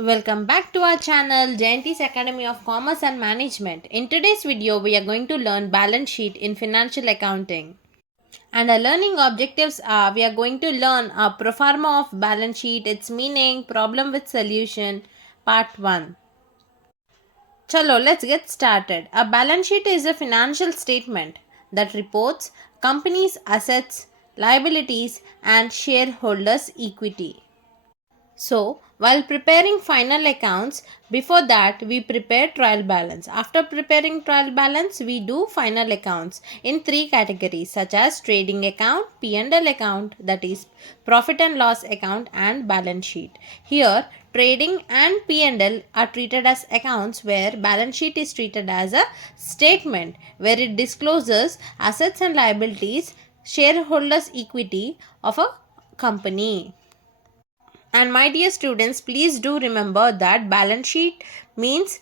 Welcome back to our channel Jayanti's Academy of Commerce and Management. In today's video, we are going to learn balance sheet in financial accounting. And our learning objectives are we are going to learn a proforma of balance sheet, its meaning, problem with solution, part 1. Chalo, let's get started. A balance sheet is a financial statement that reports company's assets, liabilities, and shareholders' equity. So, while preparing final accounts, before that we prepare trial balance. After preparing trial balance, we do final accounts in three categories such as trading account, P&L account, that is profit and loss account, and balance sheet. Here, trading and P&L are treated as accounts where balance sheet is treated as a statement where it discloses assets and liabilities, shareholders equity of a company. And my dear students, please do remember that balance sheet means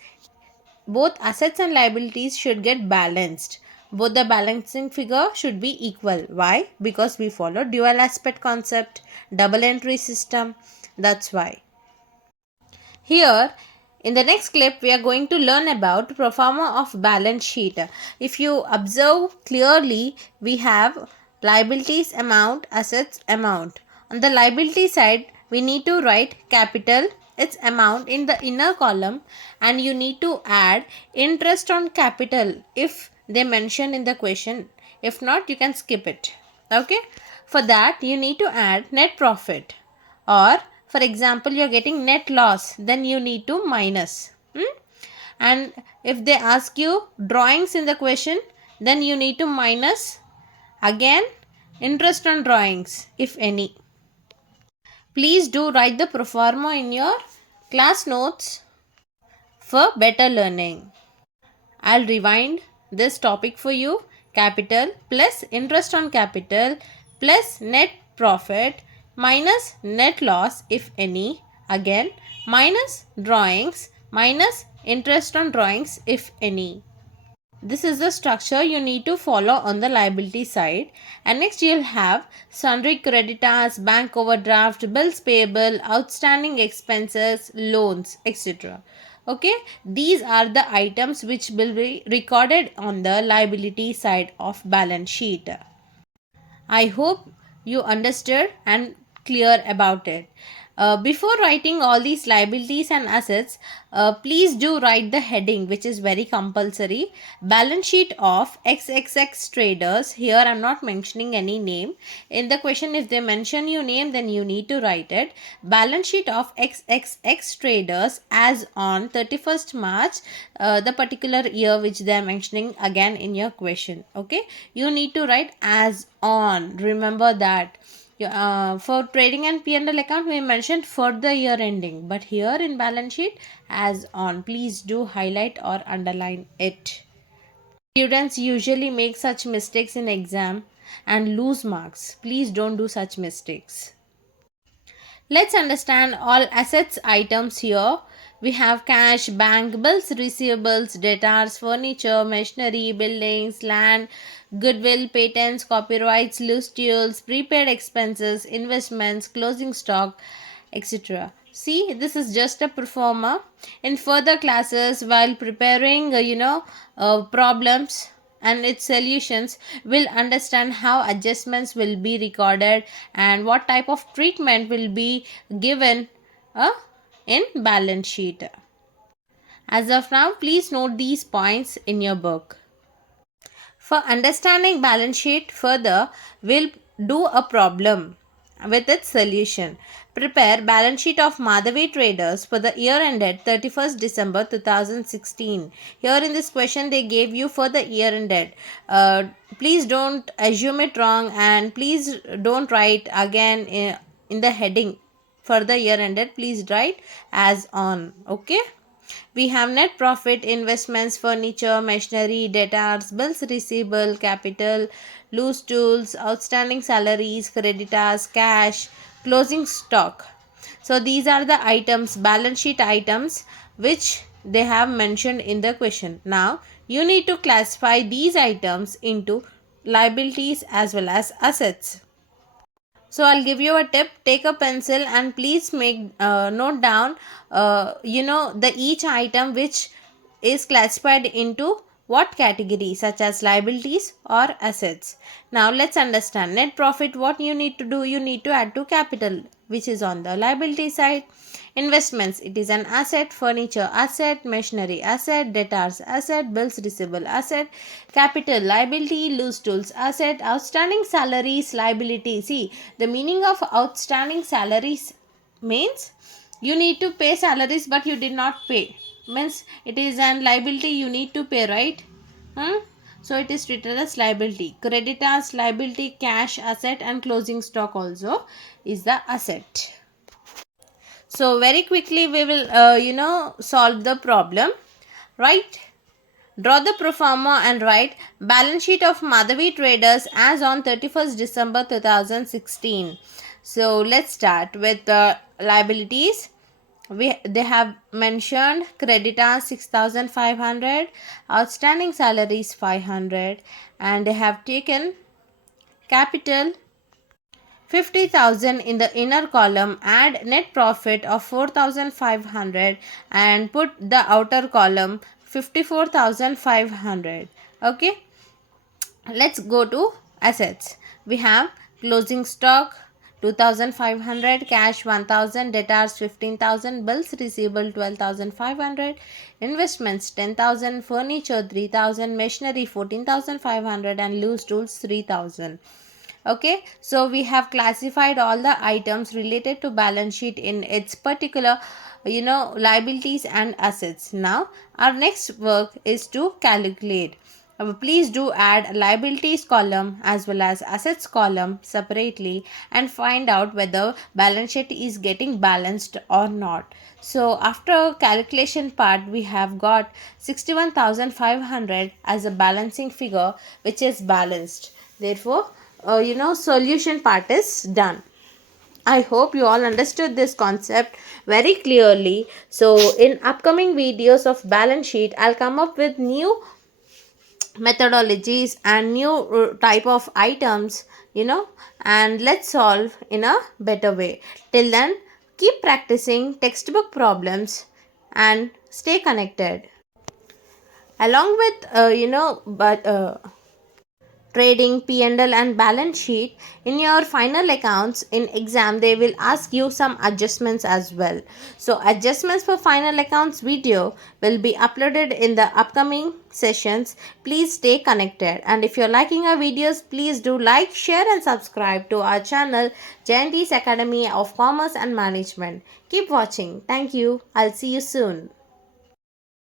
both assets and liabilities should get balanced. Both the balancing figure should be equal. Why? Because we follow dual aspect concept, double entry system. That's why. Here, in the next clip, we are going to learn about proforma of balance sheet. If you observe clearly, we have liabilities amount, assets amount. On the liability side, we need to write capital, its amount in the inner column, and you need to add interest on capital if they mention in the question. If not, you can skip it. Okay. For that, you need to add net profit, or for example you're getting net loss, then you need to minus. And if they ask you drawings in the question, then you need to minus again interest on drawings if any. Please do write the proforma in your class notes for better learning. I'll rewind this topic for you. Capital plus interest on capital plus net profit minus net loss if any, again minus drawings minus interest on drawings if any. This is the structure you need to follow on the liability side. And next you'll have sundry creditors, bank overdraft, bills payable, outstanding expenses, loans, etc. Okay, these are the items which will be recorded on the liability side of balance sheet. I hope you understood and clear about it. Before writing all these liabilities and assets, please do write the heading, which is very compulsory. Balance sheet of XXX traders. Here I am not mentioning any name. In the question, if they mention your name, then you need to write it. Balance sheet of XXX traders as on 31st March, the particular year which they are mentioning again in your question. Okay, you need to write as on. Remember that. For trading and P&L account, we mentioned for the year ending, but here in balance sheet as on. Please do highlight or underline it. Students usually make such mistakes in exam and lose marks. Please don't do such mistakes. Let's understand all assets items here. We have cash, bank, bills, receivables, debtors, furniture, machinery, buildings, land, goodwill, patents, copyrights, loose tools, prepaid expenses, investments, closing stock, etc. See, this is just a performer. In further classes, while preparing, problems and its solutions, will understand how adjustments will be recorded and what type of treatment will be given in balance sheet. As of now, please note these points in your book. For understanding balance sheet further, we'll do a problem with its solution. Prepare balance sheet of Madhavi Traders for the year ended 31st December 2016. Here in this question they gave you for the year ended. Please don't assume it wrong, and please don't write again in the heading for the year ended. Please write as on. Okay. We have net profit, investments, furniture, machinery, debtors, bills receivable, capital, loose tools, outstanding salaries, creditors, cash, closing stock. So these are the items, balance sheet items, which they have mentioned in the question. Now you need to classify these items into liabilities as well as assets. So I'll give you a tip. Take a pencil and please make note down the each item which is classified into what category, such as liabilities or assets. Now let's understand net profit. What you need to do, you need to add to capital, which is on the liability side. Investments, it is an asset. Furniture asset, machinery asset, debtors asset, bills receivable asset. Capital liability, loose tools asset. Outstanding salaries liability. See, the meaning of outstanding salaries means you need to pay salaries but you did not pay, means it is an liability, you need to pay, right? hmm? So it is treated as liability. Creditors liability, cash asset, and closing stock also is the asset. So very quickly we will solve the problem, right? Draw the proforma and write balance sheet of Madhavi Traders as on 31st December 2016. So let's start with the liabilities. They have mentioned creditors 6,500, outstanding salaries 500, and they have taken capital 50,000 in the inner column, add net profit of 4,500 and put the outer column 54,500. Okay, let's go to assets. We have closing stock 2,500, cash 1,000, debtors 15,000, bills receivable 12,500, investments 10,000, furniture 3,000, machinery 14,500, and loose tools 3,000. Okay, so we have classified all the items related to balance sheet in its particular liabilities and assets. Now our next work is to calculate. Please do add liabilities column as well as assets column separately and find out whether balance sheet is getting balanced or not. So after calculation part, we have got 61,500 as a balancing figure which is balanced. Therefore solution part is done. I hope you all understood this concept very clearly. So in upcoming videos of balance sheet, I'll come up with new methodologies and new type of items, and let's solve in a better way. Till then, keep practicing textbook problems and stay connected. Along with trading, P&L and balance sheet, in your final accounts in exam they will ask you some adjustments as well. So adjustments for final accounts video will be uploaded in the upcoming sessions. Please stay connected, and if you're liking our videos, please do like, share and subscribe to our channel Jayanti's Academy of Commerce and Management. Keep watching. Thank you. I'll see you soon.